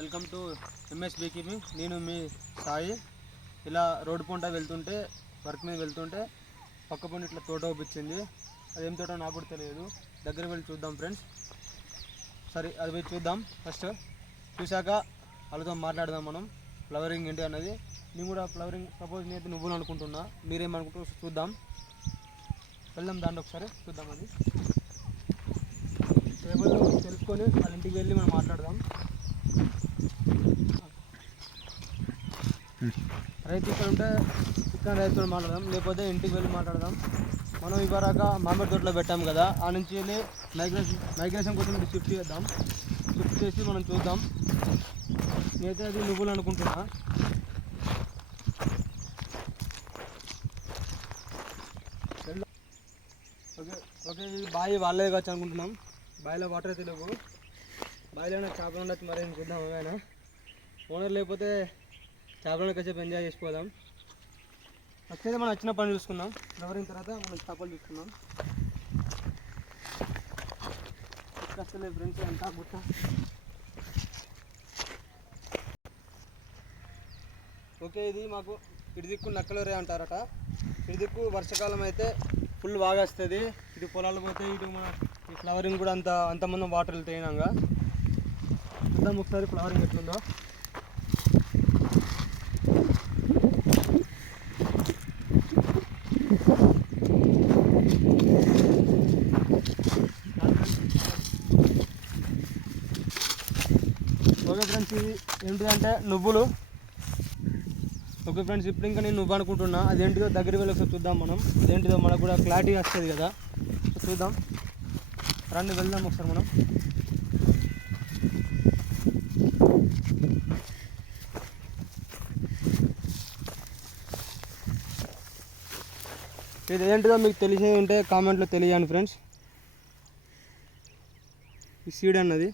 Welcome to MS బీకీపీ. నేను మీ సాయి. ఇలా road పొంట వెళ్తుంటే వర్క్ మీద వెళ్తుంటే పక్క పొండి ఇట్లా తోట ఒప్పించింది. అది ఏం తోట నాకు కూడా తెలియదు. దగ్గర వెళ్ళి చూద్దాం ఫ్రెండ్స్. సరే అది పోయి చూద్దాం. ఫస్ట్ చూశాక వాళ్ళతో మాట్లాడదాం మనం. ఫ్లవరింగ్ ఏంటి అన్నది. నేను కూడా ఫ్లవరింగ్ సపోజ్ నేనైతే నువ్వులు అనుకుంటున్నా. మీరేమనుకుంటున్నా చూద్దాం. వెళ్దాం దాంట్లో ఒకసారి. చూద్దాం అది. టేబుల్ తెలుసుకొని వాళ్ళ ఇంటికి వెళ్ళి మనం మాట్లాడదాం. రైతు ఇక్కడ ఉంటే ఇక్కడ రైతులు మాట్లాడదాం లేకపోతే ఇంటికి వెళ్ళి మాట్లాడదాం. మనం ఇవరాక మామిడి తోటలో పెట్టాం కదా ఆ నుంచి వెళ్ళి మైగ్రేషన్ మైగ్రేషన్ కోసం షిఫ్ట్ చేద్దాం. షిఫ్ట్ చేసి మనం చూద్దాం. నేనైతే అది నువ్వులు అనుకుంటున్నా. ఓకే ఓకే ఇది బావి వాళ్ళే కావచ్చు అనుకుంటున్నాం. బావిలో వాటర్ అయితే లేవు. బావిలో చేపలు ఉండొచ్చు మరి చూద్దాం ఏమైనా? ఓనర్ లేకపోతే చేపలను కాసేపు ఎంజాయ్ చేసిపోదాం వచ్చేది మనం వచ్చిన పని చూసుకుందాం. ఫ్లవరింగ్ తర్వాత మనం చేపలు చూసుకుందాం. అసలే ఫ్రెండ్స్ ఎంత గుట్ట. ఓకే ఇది మాకు ఇడిదిక్కు నక్కలరే అంటారట. ఇడిదిక్కు వర్షాకాలం అయితే ఫుల్ బాగా వస్తుంది. ఇటు పొలాలు పోతే ఇటు మన ఈ ఫ్లవరింగ్ కూడా అంత అంతమంది వాటర్ వెళ్తాయినాక చూద్దాం ఒకసారి ఫ్లవరింగ్ ఎట్లుందో. ఓకే ఫ్రెండ్స్ ఇది ఏంటిదంటే నువ్వులు. ఓకే ఫ్రెండ్స్ ఇప్పుడు ఇంకా నేను నువ్వు అనుకుంటున్నా అదేంటిదో దగ్గర వెళ్ళి ఒకసారి చూద్దాం మనం. అదేంటిదో మనకు కూడా క్లారిటీ వస్తుంది కదా. చూద్దాం. రండి వెళ్దాం ఒకసారి మనం. ఇది ఏంటిదో మీకు తెలిసే ఉంటే కామెంట్లో తెలియండి ఫ్రెండ్స్. ఈ సీడ్ అన్నది.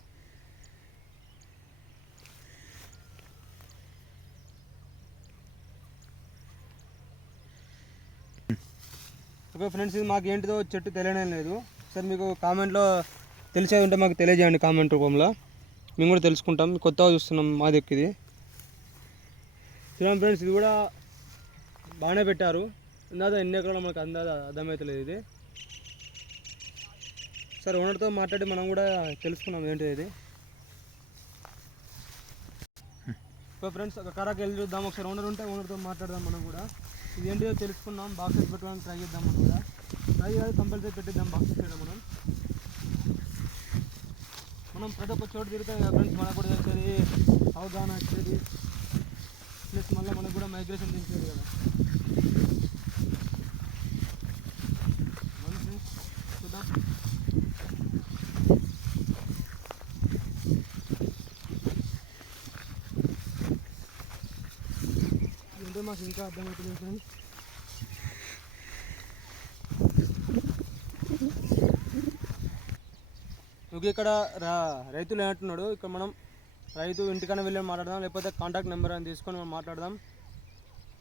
ఓకే ఫ్రెండ్స్ ఇది మాకు ఏంటిదో చెట్టు తెలియడం లేదు. సార్ మీకు కామెంట్లో తెలిసేది ఉంటే మాకు తెలియజేయండి కామెంట్ రూపంలో. మేము కూడా తెలుసుకుంటాం. కొత్తగా చూస్తున్నాం మా దిక్కు ఇది చూడండి ఫ్రెండ్స్ ఇది కూడా బాగానే పెట్టారు. ఇందాక ఎన్ని ఎకరాలు మనకు అందాద అర్థమవుతలేదు ఇది. సరే ఓనర్తో మాట్లాడి మనం కూడా తెలుసుకున్నాం ఏంటి ఇది. ఫ్రెండ్స్ ఒక కరాకి వెళ్ళి చూద్దాం. ఒకసారి ఓనర్ ఉంటే ఓనర్తో మాట్లాడదాం మనం కూడా. ఇది ఏంటిదో తెలుసుకుందాం బాక్సెస్ పెట్టడానికి ట్రై చేద్దాం మనం కూడా. ట్రై కాదు కంపల్సరీ పెట్టిద్దాం బాక్సెస్ చేయడం మనం. మనం ప్రతి ఒక్క చోటు తిరుగుతాం కదా ఫ్రెండ్స్ మనకు కూడా తెలిసేది అవగాహన వచ్చేది. ప్లస్ మళ్ళీ మనకు కూడా మైగ్రేషన్ తెలిసేది కదా అవును ఫ్రెండ్స్ చూద్దాం ఏంటో మాకు ఇంకా అర్థమవుతుంది ఫ్రెండ్స్ ఓకే ఇక్కడ రా రైతులు ఏమంటున్నాడు? ఇక్కడ మనం రైతు ఇంటికన్నా వెళ్ళి మాట్లాడదాం లేకపోతే కాంటాక్ట్ నెంబర్ అని తీసుకొని మనం మాట్లాడదాం.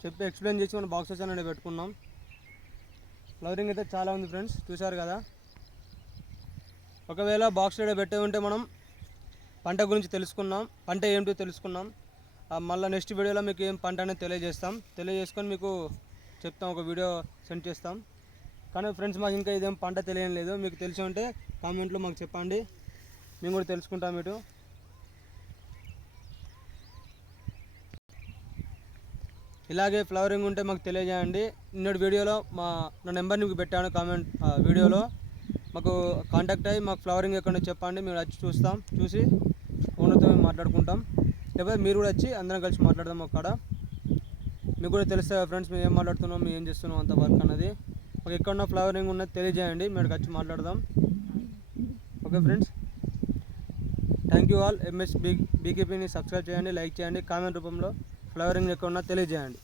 చెప్పి ఎక్స్ప్లెయిన్ చేసి మనం బాక్సెస్ అనేది పెట్టుకున్నాం ఫ్లవరింగ్ అయితే చాలా ఉంది ఫ్రెండ్స్ చూశారు కదా? ఒకవేళ బాక్స్ రేట్ పెట్టే ఉంటే మనం పంట గురించి తెలుసుకున్నాం పంట ఏంటో తెలుసుకున్నాం మళ్ళీ నెక్స్ట్ వీడియోలో మీకు ఏం పంట అనేది తెలియజేస్తాం. తెలియజేసుకొని మీకు చెప్తాం ఒక వీడియో సెండ్ చేస్తాం. కానీ ఫ్రెండ్స్ మాకు ఇంకా ఇదేం పంట తెలియడం లేదు. మీకు తెలిసి ఉంటే కామెంట్లో మాకు చెప్పండి. మేము కూడా తెలుసుకుంటాం ఇటు. ఇలాగే ఫ్లవరింగ్ ఉంటే మాకు తెలియజేయండి. నిన్నటి వీడియోలో మా నా నెంబర్ మీకు పెట్టాను కామెంట్ వీడియోలో. మాకు కాంటాక్ట్ అయ్యి మాకు ఫ్లవరింగ్ ఎక్కడో చెప్పండి. మేము వచ్చి చూస్తాం చూసి ఓనర్తో మేము మాట్లాడుకుంటాం. లేకపోతే మీరు కూడా వచ్చి అందరం కలిసి మాట్లాడదాం అక్కడ. మీకు కూడా తెలుస్తుంది ఫ్రెండ్స్ మేము ఏం మాట్లాడుతున్నాం మేము ఏం చేస్తున్నాం అంత వర్క్ అన్నది. ఒక ఎక్కడున్న ఫ్లవరింగ్ ఉన్నది తెలియజేయండి మేము వచ్చి మాట్లాడదాం. Okay friends? Thank you all MS B బీకేపీని subscribe చేయండి లైక్ చేయండి కామెంట్ రూపంలో ఫ్లవరింగ్ ఎక్కడ ఉన్నా తెలియజేయండి.